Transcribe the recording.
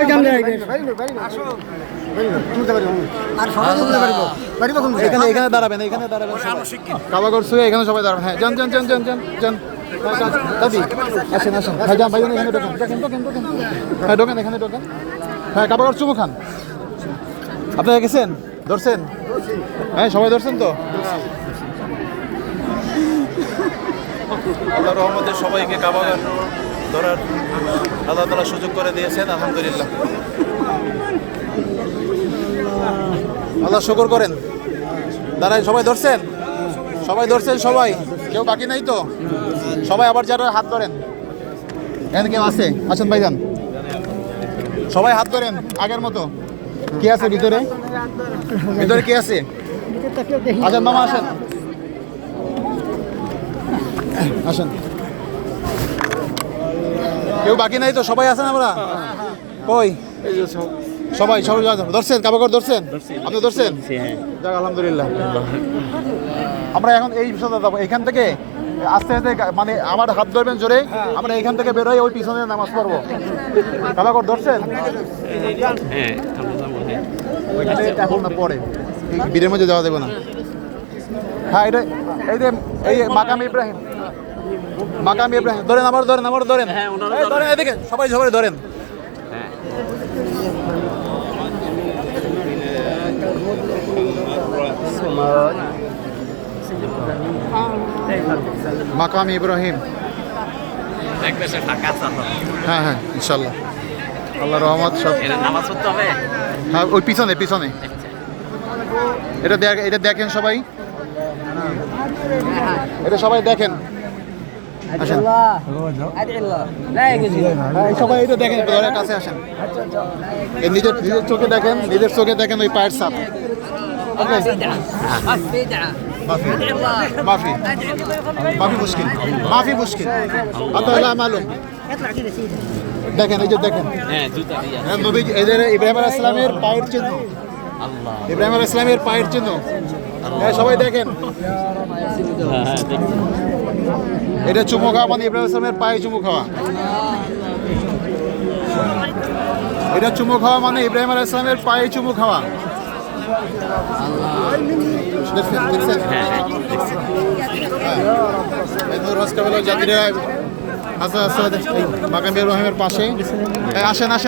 এখানে দাঁড়াবেন, এখানে দাঁড়াবেন, কাবা করছো এখানে সবাই দাঁড়াবেন। হ্যাঁ, যান যান যান যান যান যান দাদি, আসেন আসেন। হ্যাঁ, যান ভাই, এখানে ঢোকেন, ঢোকেন ঢোকেন ঢোকেন। হ্যাঁ, ঢোকেন, এখানে ঢোকেন। হ্যাঁ, কাবা করছো খান। আপনারা গেছেন, ধরছেন? হ্যাঁ, সবাই ধরছেন তো? আল্লাহ রহমতে সবাইকে কাবা ধরার আল্লাহ তাআলা সুযোগ করে দিয়েছেন, আলহামদুলিল্লাহ। আল্লাহ শুকর করেন। দাঁড়ায়, সবাই ধরছেন? সবাই ধরছেন? সবাই, কেউ বাকি নাই তো? সবাই আবার যারা হাত ধরেন, এখানে কেউ আছে? আসেন ভাইজান, সবাই হাত ধরেন আগের মতো। কে আছে ভিতরে? ভিতরে কে আছে? আসেন মামা, আসেন আসেন। কেউ বাকি নাই তো? সবাই আছেন? আমরা কই? সবাই সবাই ধরছেন? কাবাগর ধরছেন? আপনি ধরছেন? যাক, আলহামদুলিল্লাহ। আমরা এখন এই বিষয়ে যাবো। এখান থেকে আস্তে আস্তে, মানে আমার হাত ধরবেন জোরে, আমরা এখান থেকে বেরোই, ওই পিছনে নামাজ পড়বো। কাবাগর ধরছেন? এখন না, পরে বীরের মধ্যে যাওয়া দেবো না। হ্যাঁ, এটা এই যে এই মাকাম ইব্রাহিম, মাকাম ইব্রাহিম ধরেন, আমার ধরেন, আমার ধরেন, ধরেন এদিকে, সবাই সবাই ধরেন। মাকাম ইব্রাহিম, হ্যাঁ হ্যাঁ, ইনশাল্লাহ, আল্লাহ রহমত। সব হ্যাঁ, ওই পিছনে পিছনে। এটা দেখেন সবাই, এটা সবাই দেখেন। আসেন সবাই, এটা দেখেন, ঘরের কাছে আসেন। নিজের নিজের চোখে দেখেন, নিজের চোখে দেখেন ওই পায়ের ছাপ। মাফি মাফি মাফি মুশকিল, মাফি মুশকিল। আল্লাহ মালুম। দেখেন, এই যে দেখেন, নবী এদের ইব্রাহিম আলাইহিস সালামের পায়ের চিহ্ন, ইব্রাহিম আলাইহিস সালামের পায়ের চিহ্ন। সবাই দেখেন, এটা চুমু খাওয়া মানে ইব্রাহিম আলাইহিস সালামের পায়ে চুমু খাওয়া। এটা চুমু খাওয়া মানে ইব্রাহিম আলাইহিস সালামের পায়ে চুমু খাওয়া। যাত্রীরা মাকাম ইব্রাহিমের পাশে আসেন আসেন।